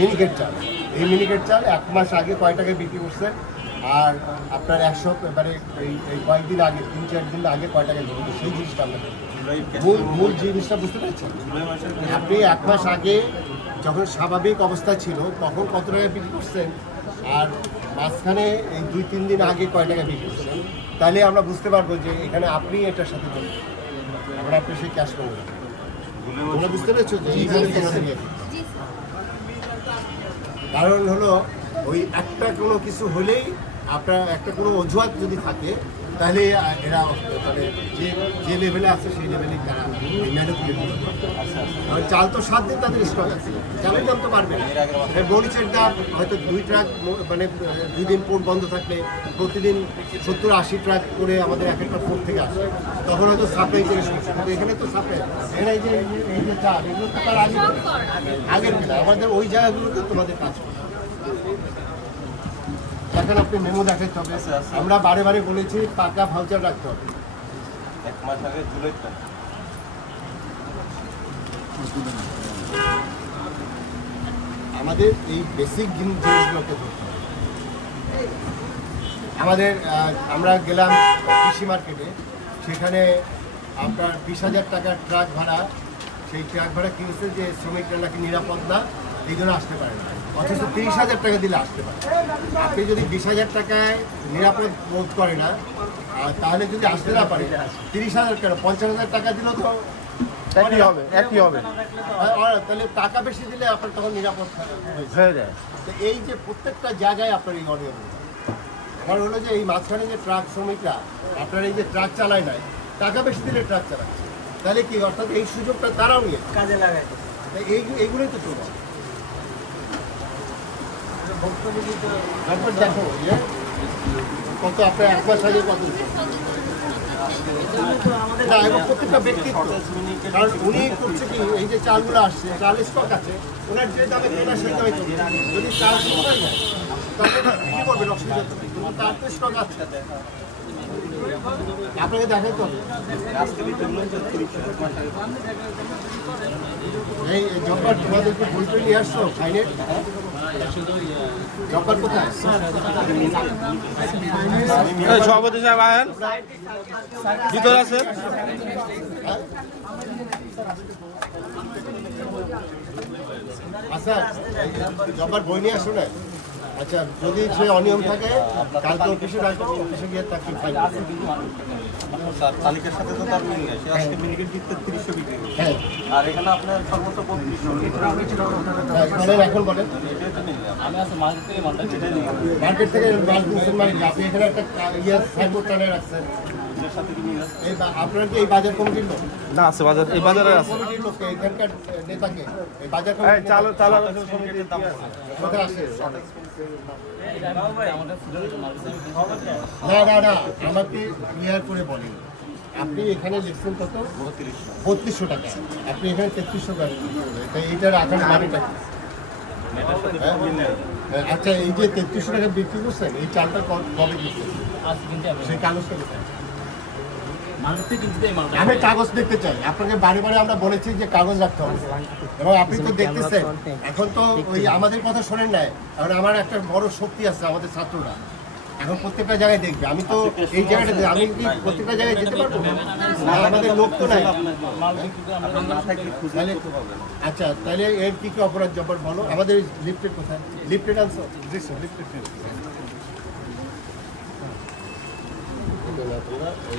মিনিকেট চাল। এই মিনিকেট চাল এক মাস আগে কয় টাকায় বিক্রি করছেন আর আপনার একশো মানে এই কয়েকদিন আগে তিন চার দিন আগে কয় টাকায় বিক্রি করছেন সেই জিনিসটা আমরা। মূল মূল জিনিসটা বুঝতে পেরেছেন? আপনি এক মাস আগে যখন স্বাভাবিক অবস্থা ছিল তখন কত টাকা বিক্রি করছেন? আর মাঝখানে এই দুই তিন দিন আগে কয় টাকা বিক্রি করছেন? তাহলে আমরা বুঝতে পারব যে এখানে আপনি এটার সাথে আমরা আপনি সেই ক্যাশ করব বুঝতে পেরেছ যে। কারণ হলো ওই একটা কোনো কিছু হলেই আপনার একটা কোনো অজুহাত যদি থাকে তাহলে এরা মানে যে যে লেভেলে আছে সেই লেভেলে তারা ম্যানিপুলেট করবে চাল তো সাত দিন তাদের স্টক আছে। চালের দাম তো বাড়বে। না মরিচের দাম হয়তো দুই ট্রাক মানে দুই দিন পোর্ট বন্ধ থাকলে প্রতিদিন সত্তর আশি ট্রাক করে আমাদের এক একটা পোর্ট থেকে আসে। তখন হয়তো সাপ্লাই করে কিন্তু এখানে তো সাপ্লাই এখানে এই যে এই যে চাল, এগুলো তো তার আগে আগের বেলা। আমাদের ওই জায়গাগুলোতে তোমাদের কাজ করে দেখেন আপনি মেমো দেখাতে হবে। আমরা বারে বারে বলেছি পাকা ভাউচার রাখতে হবে। এক মাস আগে জুলাই আমাদের এই বেসিক জিনিসগুলোকে ধরতে হবে। আমাদের আমরা গেলাম কৃষি মার্কেটে সেখানে আপনার বিশ হাজার টাকার ট্রাক ভাড়া। সেই ট্রাক ভাড়া কিনছে যে শ্রমিকরা নাকি নিরাপদ না। এই জন্য আসতে পারে না। অথচ তিরিশ হাজার টাকা দিলে আসতে পারে। আপনি যদি বিশ হাজার টাকায় নিরাপদ বোধ করে না আর তাহলে যদি আসতে না পারে তিরিশ হাজার কেন? পঞ্চাশ হাজার টাকা দিলেও তো একই হবে একই হবে। তাহলে টাকা বেশি দিলে আপনার তখন নিরাপদ হয়ে যায়। তো এই যে প্রত্যেকটা জায়গায় আপনার এই অনিয়ম। কারণ হলো যে এই মাঝখানে যে ট্রাক শ্রমিকরা আপনার এই যে ট্রাক চালায় নাই টাকা বেশি দিলে ট্রাক চালাচ্ছে। তাহলে কি অর্থাৎ এই সুযোগটা তারাও নিয়ে কাজে এই এইগুলোই তো চলছে কত আপনার এক মাস আগে কত প্রত্যেকটা কারণ উনি করছে কি এই যে চালগুলো আসছে চাল স্টক আছে ওনার যে তো স্টক আছে আপনাকে দেখাতে জব্বার তোমাদেরকে বইটা নিয়ে আসছো? ফাইনে জব্বার কোথায়? সভাপতি সাহেব আহেন। ভিতরে আছে? আচ্ছা জব্বার বই নিয়ে আসো না। আচ্ছা যদি সে অনিয়ম থাকে কালকে অফিসে রাখো অফিসে গিয়ে তাকে ফাইন তালিকার সাথে তো তার মিল নেই সে আজকে মিনিকেট দিতে তিরিশশো বিক্রি হ্যাঁ। আর এখানে আপনার সর্বোচ্চ বত্রিশশো। হ্যাঁ, এখন বলেন আমি আজকে মার্কেট থেকে মার্কেট মানে কি? আপনি এখানে একটা ইয়ে সাইনবোর্ড টানে রাখছেন। এর সাথে কি মিল আছে এই বা- আপনার কি এই বাজার কমিটির লোক? না আছে বাজার এই বাজারে আছে। কমিটির লোককে এখানকার নেতাকে? এই বাজার এই কমিটির চাল চাল দাম কত? কোথায় আসে আমাদের না না না আমাকে ক্লিয়ার করে বলেন। আপনি এখানে লিখছেন কত? বত্রিশশো টাকা। আপনি এখানে তেত্রিশশো টাকা তাই মানিটা মিল নেই আচ্ছা এই যে তেত্রিশশো টাকা বিক্রি করছেন এই চালটা কবে দিচ্ছেন সেই কাগজটা কোথায়? আমি কাগজ দেখতে চাই আপনাকে বারে বারে আমরা বলেছি যে কাগজ রাখতে হবে এবং আপনি তো দেখতেছেন এখন তো ওই আমাদের কথা শোনেন নাই এখন আমার একটা বড় শক্তি আছে আমাদের ছাত্ররা এখন প্রত্যেকটা জায়গায় দেখবে আমি তো এই জায়গাটাতে আমি কি প্রত্যেকটা জায়গায় যেতে পারব না আমাদের লোক তো নাই আচ্ছা তাহলে এর কি কি অপরাধ জব্বর বলো আমাদের লিফটের কোথায় লিফটেড লিফটেড এই